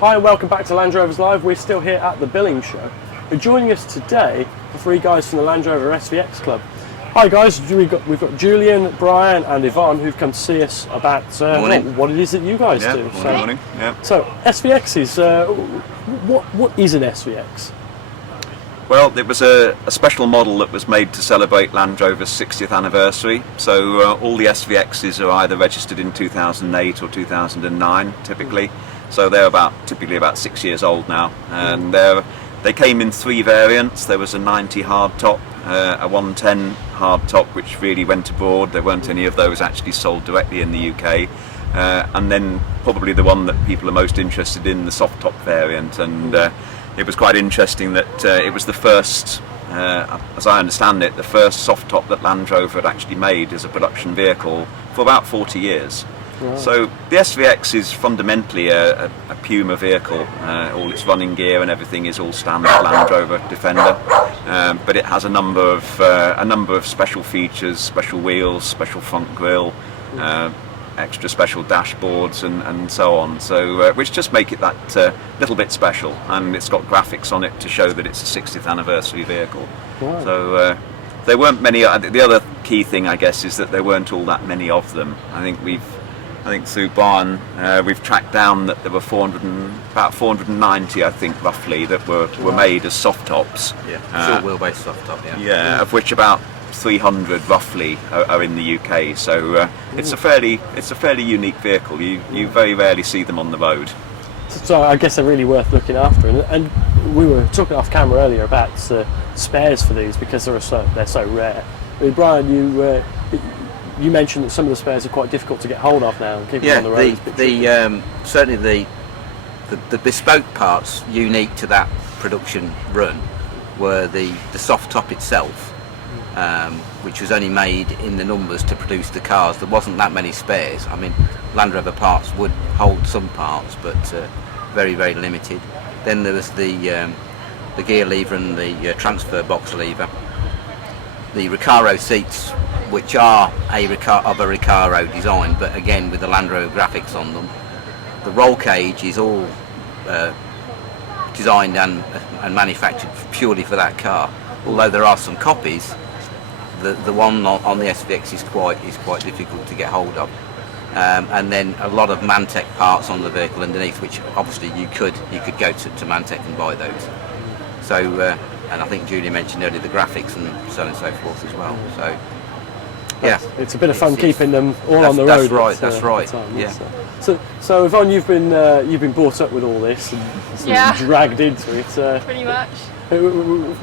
Hi and welcome back to Landrovers Live. We're still here at the Billing show. Joining us today are three guys from the Landrover SVX club. Hi guys, we've got Julian, Brian and Yvonne who've come to see us about what it is that you guys do. Morning. Yeah. So SVX is, what is an SVX? Well, it was a special model that was made to celebrate Land Rover's 60th anniversary. So all the SVXs are either registered in 2008 or 2009 typically. So they're typically about 6 years old now. And they came in three variants. There was a 90 hardtop, a 110 hardtop which really went abroad. There weren't any of those actually sold directly in the UK. And then probably the one that people are most interested in, the soft top variant. And it was quite interesting that it was the first, as I understand it, the first soft top that Land Rover had actually made as a production vehicle for about 40 years. Wow. So the SVX is fundamentally a Puma vehicle. All its running gear and everything is all standard Land Rover Defender, but it has a number of special features, special wheels, special front grille, extra special dashboards and so on, so which just make it that little bit special, and it's got graphics on it to show that it's a 60th anniversary vehicle. Wow. So there weren't many. The other key thing, I guess, is that there weren't all that many of them. I think through Brian we've tracked down that there were about 490, I think, roughly, that were made as soft tops. Yeah, short wheelbase soft top. Yeah, of which about 300 roughly are in the UK, so it's a fairly unique vehicle. You very rarely see them on the road. So I guess they're really worth looking after. And we were talking off camera earlier about spares for these because they're so rare. I mean, Brian, you mentioned that some of the spares are quite difficult to get hold of now and keep them on the road. Certainly the bespoke parts unique to that production run were the soft top itself. Which was only made in the numbers to produce the cars. There wasn't that many spares. I mean, Land Rover parts would hold some parts, but very, very limited. Then there was the gear lever and the transfer box lever. The Recaro seats, which are of a Recaro design, but again with the Land Rover graphics on them. The roll cage is all designed and manufactured purely for that car. Although there are some copies, the one on the SVX is quite difficult to get hold of, and then a lot of Mantec parts on the vehicle underneath, which obviously you could go to Mantec and buy those. So and I think Julie mentioned earlier the graphics and so on and so forth as well. So yeah, it's a bit of fun keeping them all on the road. That's right. Yeah. So Yvonne, you've been brought up with all this and dragged into it. Pretty much. Do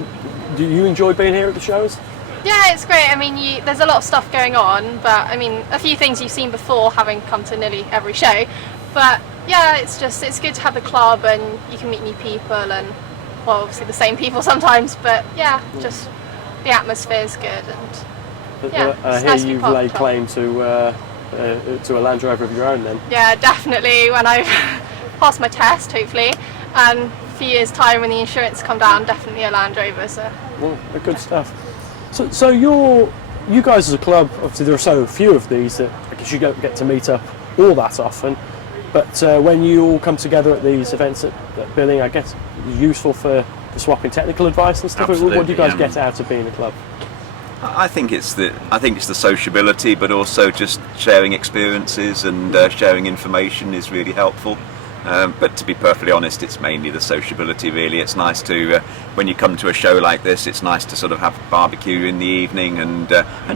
you enjoy being here at the shows? Yeah, it's great. I mean, there's a lot of stuff going on, but I mean, a few things you've seen before, having come to nearly every show. But yeah, it's good to have the club, and you can meet new people, and well, obviously the same people sometimes. But yeah, just the atmosphere is good, and yeah, I hear you've laid claim to a Land Rover of your own, then. Yeah, definitely. When I pass my test, hopefully, and a few years' time when the insurance come down, definitely a Land Rover. So. Well, good stuff. So you guys as a club, obviously there are so few of these that I guess you don't get to meet up all that often, but when you all come together at these events at Billing, I guess it's useful for swapping technical advice and stuff. Absolutely, what do you guys get out of being a club? I think it's the sociability, but also just sharing experiences and sharing information is really helpful. But to be perfectly honest, it's mainly the sociability, really. It's nice to, when you come to a show like this, it's nice to sort of have a barbecue in the evening and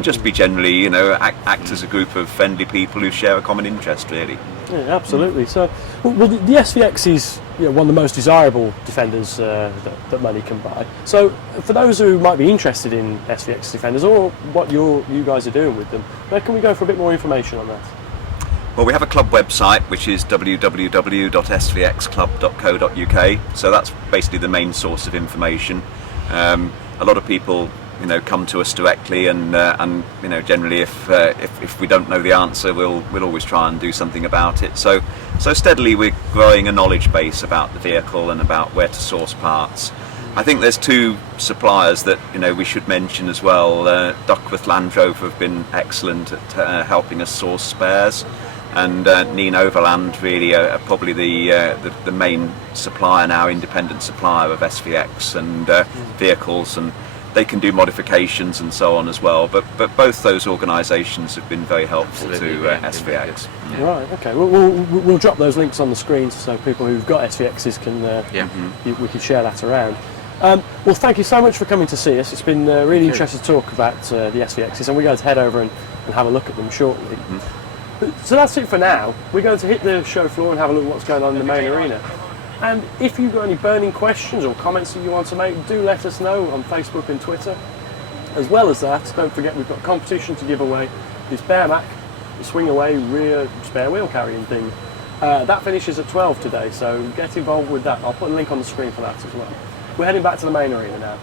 just be generally, act as a group of friendly people who share a common interest, really. Yeah, absolutely. So, well, the SVX is one of the most desirable Defenders that money can buy. So, for those who might be interested in SVX Defenders or what you guys are doing with them, where can we go for a bit more information on that? Well, we have a club website which is www.svxclub.co.uk, so that's basically the main source of information. A lot of people come to us directly, and generally if we don't know the answer, we'll always try and do something about it. So steadily we're growing a knowledge base about the vehicle and about where to source parts. I think there's two suppliers that we should mention as well. Duckworth Landrover have been excellent at helping us source spares. and Neen Overland really are probably the main supplier now, independent supplier of SVX and vehicles, and they can do modifications and so on as well. But both those organisations have been very helpful to SVX. Yeah. Right. Okay. We'll drop those links on the screen so people who've got SVXs can we can share that around. Well, thank you so much for coming to see us. It's been really interesting to talk about the SVXs, and we're going to head over and have a look at them shortly. So that's it for now. We're going to hit the show floor and have a look at what's going on in the main arena. And if you've got any burning questions or comments that you want to make, do let us know on Facebook and Twitter. As well as that, don't forget we've got a competition to give away this Bearmac, the swing away rear spare wheel carrying thing. That finishes at 12 today, so get involved with that. I'll put a link on the screen for that as well. We're heading back to the main arena now.